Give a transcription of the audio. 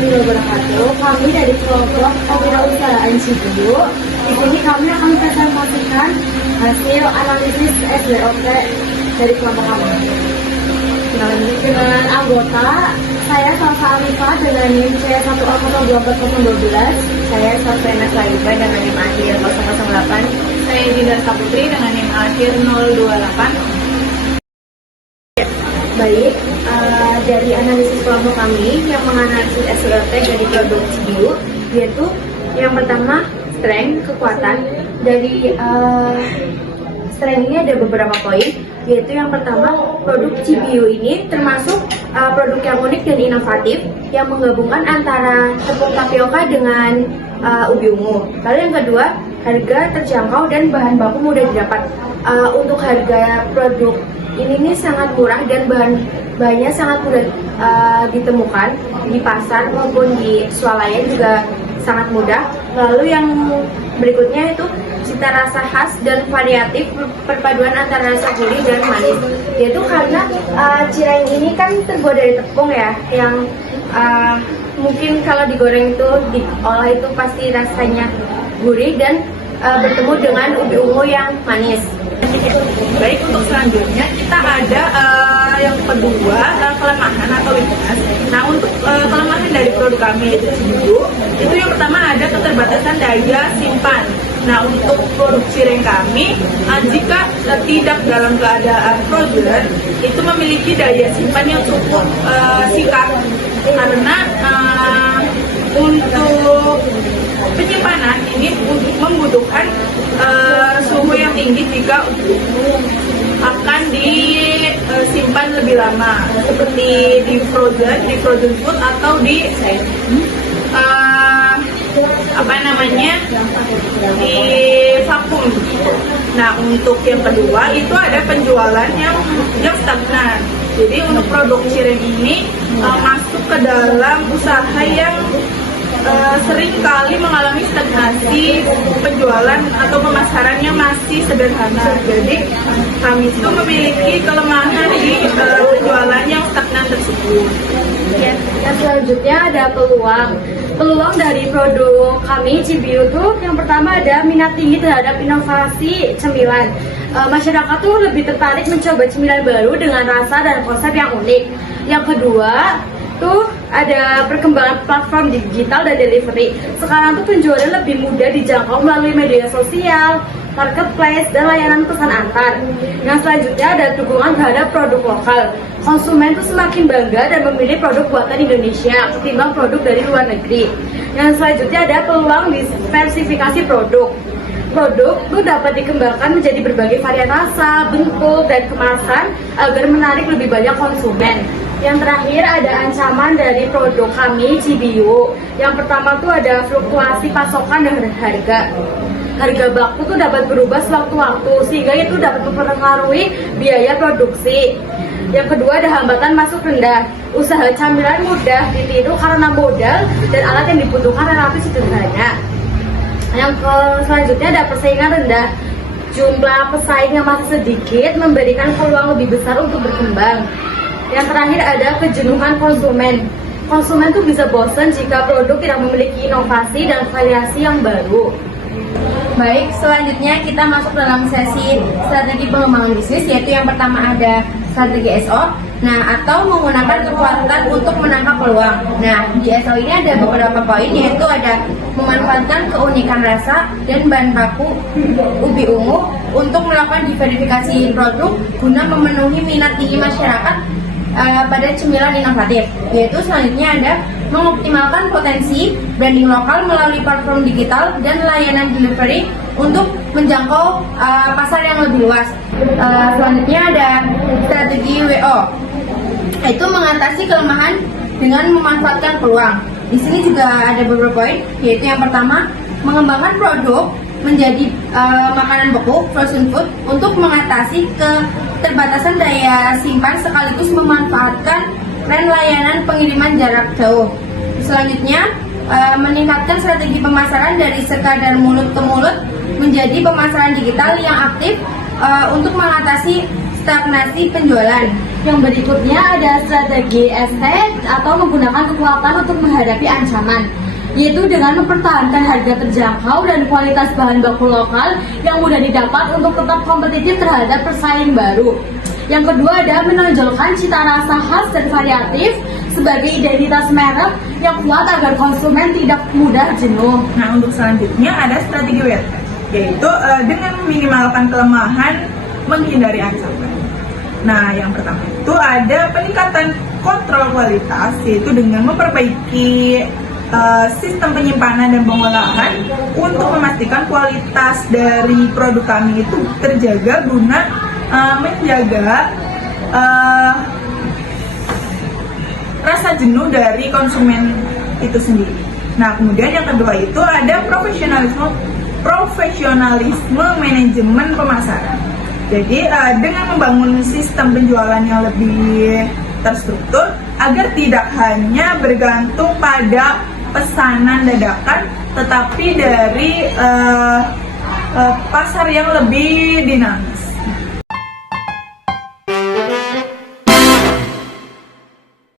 warahmatullahi wabarakatuh. Kami dari kelompok kewirausahaan Cibiu. Di sini kami akan presentasikan hasil analisis SWOT dari kelompok kami. Dengan anggota, saya Salsa Alifah dengan NIM C1A02412. Saya Sofrena Saiba dengan NIM akhir 008. Saya Dinda Saputri dengan NIM akhir 028. Baik, dari analisis kelompok kami yang menganalisis SWOT dari produk Cibiu, yaitu yang pertama strength, kekuatan. Dari strength ini ada beberapa poin, yaitu yang pertama produk Cibiu ini termasuk produk yang unik dan inovatif yang menggabungkan antara tepung tapioka dengan ubi ungu. Lalu yang kedua, harga terjangkau dan bahan baku mudah didapat. Untuk harga produk ini sangat murah dan bahannya sangat mudah ditemukan di pasar maupun di swalayan juga sangat mudah. Lalu yang berikutnya itu cita rasa khas dan variatif perpaduan antara rasa gurih dan manis, yaitu karena cireng ini kan terbuat dari tepung ya, yang mungkin kalau digoreng itu diolah itu pasti rasanya gurih dan bertemu dengan ubi ungu yang manis. Baik, untuk selanjutnya kita ada yang kedua, kelemahan atau weakness. Nah, untuk kelemahan dari produk kami yaitu Cibiu, itu yang pertama ada keterbatasan daya simpan. Nah, untuk produk cireng kami, jika tidak dalam keadaan frozen, itu memiliki daya simpan yang cukup singkat, karena untuk penyimpanan ini membutuhkan suhu yang tinggi jika akan disimpan lebih lama, seperti di frozen food atau di di vakum. Nah, untuk yang kedua itu ada penjualan yang stagnan. Jadi untuk produk cireng ini masuk ke dalam usaha yang sering kali mengalami stagnasi penjualan atau pemasarannya masih sederhana. Jadi kami itu memiliki kelemahan di penjualan yang stagnan tersebut. Ya, yang selanjutnya ada peluang dari produk kami Cibiu tuh yang pertama ada minat tinggi terhadap inovasi cemilan. Masyarakat tuh lebih tertarik mencoba cemilan baru dengan rasa dan konsep yang unik. Yang kedua tuh ada perkembangan platform digital dan delivery. Sekarang tuh penjualan lebih mudah dijangkau melalui media sosial, marketplace, dan layanan pesan antar. Yang selanjutnya ada dukungan terhadap produk lokal. Konsumen tuh semakin bangga dan memilih produk buatan Indonesia ketimbang produk dari luar negeri. Yang selanjutnya ada peluang diversifikasi produk. Produk itu dapat dikembangkan menjadi berbagai varian rasa, bentuk, dan kemasan agar menarik lebih banyak konsumen. Yang terakhir ada ancaman dari produk kami Cibiu. Yang pertama tuh ada fluktuasi pasokan dan harga. Harga baku tuh dapat berubah sewaktu-waktu sehingga itu dapat mempengaruhi biaya produksi. Yang kedua ada hambatan masuk rendah. Usaha camilan mudah ditiru karena modal dan alat yang dibutuhkan relatif sederhana. Yang selanjutnya ada persaingan rendah. Jumlah pesaing yang masih sedikit memberikan peluang lebih besar untuk berkembang. Yang terakhir ada kejenuhan konsumen. Konsumen tuh bisa bosan jika produk tidak memiliki inovasi dan variasi yang baru. Baik, selanjutnya kita masuk dalam sesi strategi pengembangan bisnis, yaitu yang pertama ada strategi SO. Nah, atau menggunakan kekuatan untuk menangkap peluang. Nah, di SO ini ada beberapa poin, yaitu ada memanfaatkan keunikan rasa dan bahan baku ubi ungu untuk melakukan diverifikasi produk guna memenuhi minat tinggi masyarakat pada cemilan inovatif. Yaitu selanjutnya ada mengoptimalkan potensi branding lokal melalui platform digital dan layanan delivery untuk menjangkau pasar yang lebih luas. Selanjutnya ada strategi WO, yaitu mengatasi kelemahan dengan memanfaatkan peluang. Di sini juga ada beberapa poin, yaitu yang pertama mengembangkan produk menjadi makanan beku frozen food untuk mengatasi keterbatasan daya simpan sekaligus memanfaatkan tren layanan pengiriman jarak jauh. Selanjutnya meningkatkan strategi pemasaran dari sekadar mulut ke mulut menjadi pemasaran digital yang aktif untuk mengatasi stagnasi penjualan. Yang berikutnya ada strategi ST atau menggunakan kekuatan untuk menghadapi ancaman, yaitu dengan mempertahankan harga terjangkau dan kualitas bahan baku lokal yang mudah didapat untuk tetap kompetitif terhadap pesaing baru. Yang kedua ada menonjolkan cita rasa khas dan variatif sebagai identitas merek yang kuat agar konsumen tidak mudah jenuh. Nah, untuk selanjutnya ada strategi WT, yaitu dengan meminimalkan kelemahan, menghindari ancaman. Nah, yang pertama itu ada peningkatan kontrol kualitas, yaitu dengan memperbaiki sistem penyimpanan dan pengolahan untuk memastikan kualitas dari produk kami itu terjaga guna menjaga rasa jenuh dari konsumen itu sendiri. Nah, kemudian yang kedua itu ada profesionalisme manajemen pemasaran. Jadi dengan membangun sistem penjualan yang lebih terstruktur agar tidak hanya bergantung pada pesanan dadakan, tetapi dari pasar yang lebih dinamis.